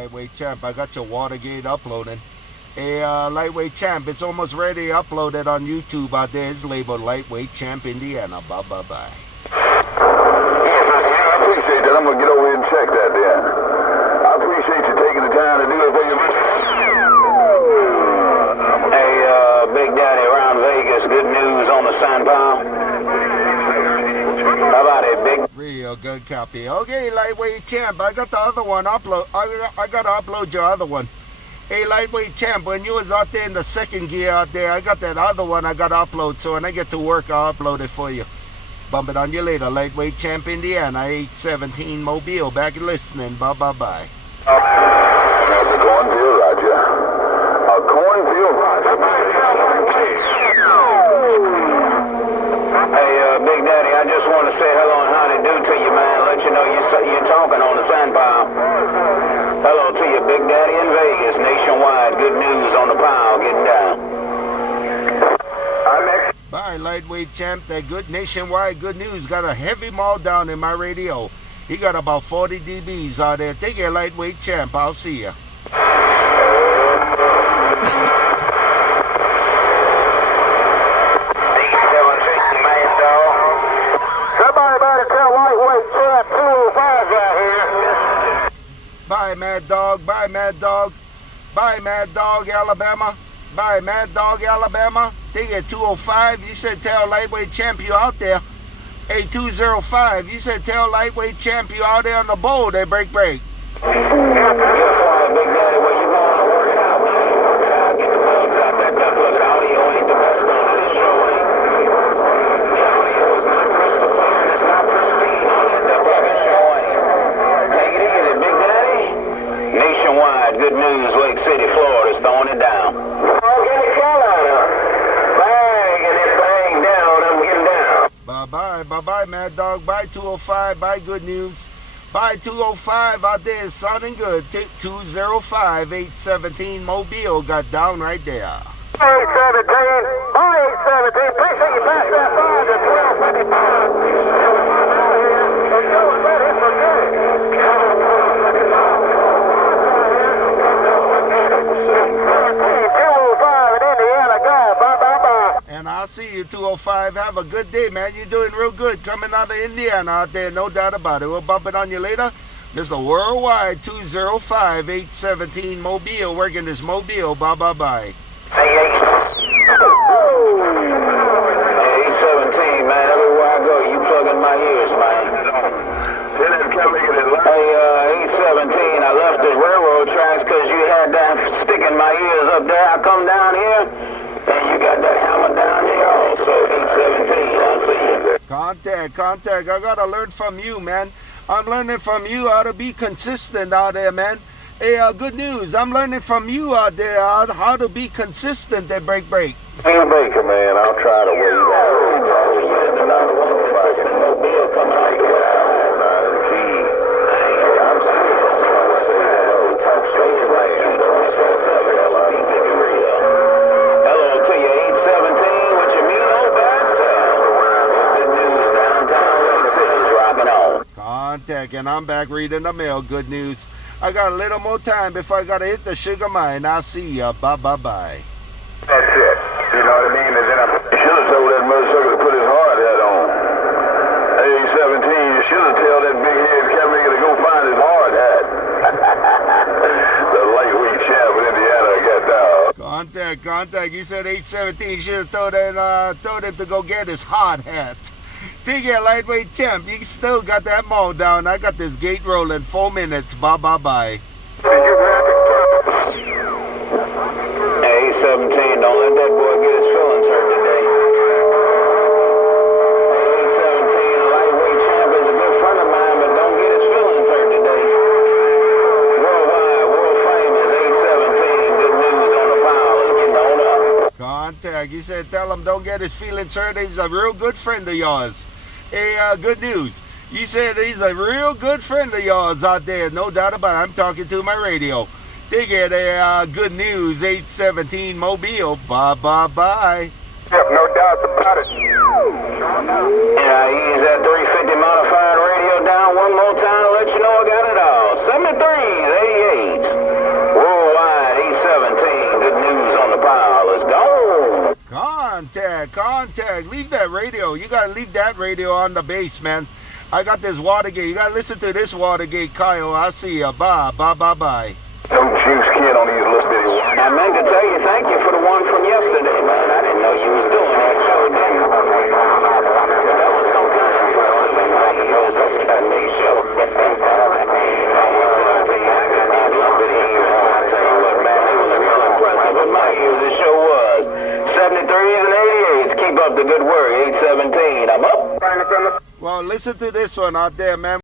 Lightweight Champ. I got your Watergate uploading. Hey, Lightweight Champ, it's almost ready uploaded on YouTube out there. It's labeled Lightweight Champ Indiana. Bye. Yes, I appreciate that. I'm going to get over here and check that then. I appreciate you taking the time to do it for your Hey, Big Daddy around Vegas, good news on the sign pile. How about it, Big? Real good copy. Okay, Lightweight Champ, I got the other one upload. I got to upload your other one. Hey, Lightweight Champ, when you was out there in the second gear out there, I got that other one I got to upload. So when I get to work, I'll upload it for you. Bump it on you later. Lightweight Champ Indiana, 817 Mobile. Back and listening. Bye. That's a cornfield, Roger. A cornfield, Roger. Hey, Big Daddy, I just want to say hello and howdy do to you, man. Let you know you're talking on the sign pile. Hello to you, Big Daddy in Vegas, nationwide. Good news on the pile, getting down. I'm next. Bye, Lightweight Champ. That good nationwide good news. Got a heavy maul down in my radio. He got about 40 dBs out there. Take care, Lightweight Champ. I'll see ya. Somebody better tell Lightweight Champ 205 right here. Bye, Mad Dog. Bye, Mad Dog. Bye, Mad Dog, Alabama. Bye, Mad Dog, Alabama. Take it 205. You said tell Lightweight Champ you out there. Hey, 205. You said tell Lightweight Champ you out there on the bowl. They break. Big Daddy, where you going to work out? When you work it out, get the bugs out that duck. Look at audio ain't the best on this show, ain't. The audio is not crystal clear and it's not pristine on that duck fucking show, ain't. Take it easy, Big Daddy. Nationwide, good news, Lake City, Florida's throwing it down. Okay, Carolina. Banging this thing down, I'm getting down. Bye, Mad Dog. Bye, 205. Bye, good news. Bye, 205 out there is sounding good. 205, 817 Mobile got down right there. 817, by 817, appreciate you passed that by to 1255. Let's go and let it for good. 205 in Indiana, guy. Bye. And I'll see you, 205. Have a good day, man. You're doing real good coming out of Indiana out there, no doubt about it. We'll bump it on you later. Mr. Worldwide, 205, 817 Mobile, working this Mobile. Bye. Hey, 817, man. Everywhere I go, you plug in my ears, man. Hey, 817, I left the railroad tracks because you had that stick in my ears up there. I come down here, and you got that hammer down here also. 817, I'll see you. Contact. I got to learn from you, man. I'm learning from you how to be consistent out there, man. Hey, good news. I'm learning from you out there how to be consistent at break. Hey, Baker, man, I'll try to wait out. Another one of fucking Mobile coming out here. Hello to you, 817, what you mean, old bad self? Good news, downtown Lake City's rocking on. Contact, and I'm back reading the mail. Good news. I got a little more time before I got to hit the sugar mine. I'll see ya. Bye. That's it. You know what I mean? And then you should have told that motherfucker to put his hard hat on. Hey, 17, you should have told that big head Cavalier to go find his hard hat. The Lightweight Champ in Indiana got down. Contact. You said 817. You should have told him to go get his hard hat. Take care, Lightweight Champ. You still got that maul down. I got this gate rolling. 4 minutes. Bye. Hey, 817, don't let that boy get his feelings hurt today. Hey, 817, a Lightweight Champ is a good friend of mine, but don't get his feelings hurt today. Worldwide, world famous, 817, good news on the pile and getting on up. Contact. You said tell him don't get his feelings hurt. He's a real good friend of yours. Hey, good news. You said he's a real good friend of yours out there. No doubt about it. I'm talking to my radio. They get good news, 817 Mobile. Bye. Yep, no doubt about it. Yeah, ease that 350 modified radio down one more time to let you know I got it all. 73s, 88s. Contact. Leave that radio. You gotta leave that radio on the base, man. I got this Watergate. You gotta listen to this Watergate, Kyle. I see ya. Bye. No juice kid on these little bitty ones. I meant to tell you thank you for the one from yesterday, man. I didn't know you was doing that show, didn't you? That was some kind of big show. I love it here. I tell you what, man, it was real impressive in my ears. The show was 73s and 88s. Keep up the good work. 817. I'm up. Well, listen to this one out there, man.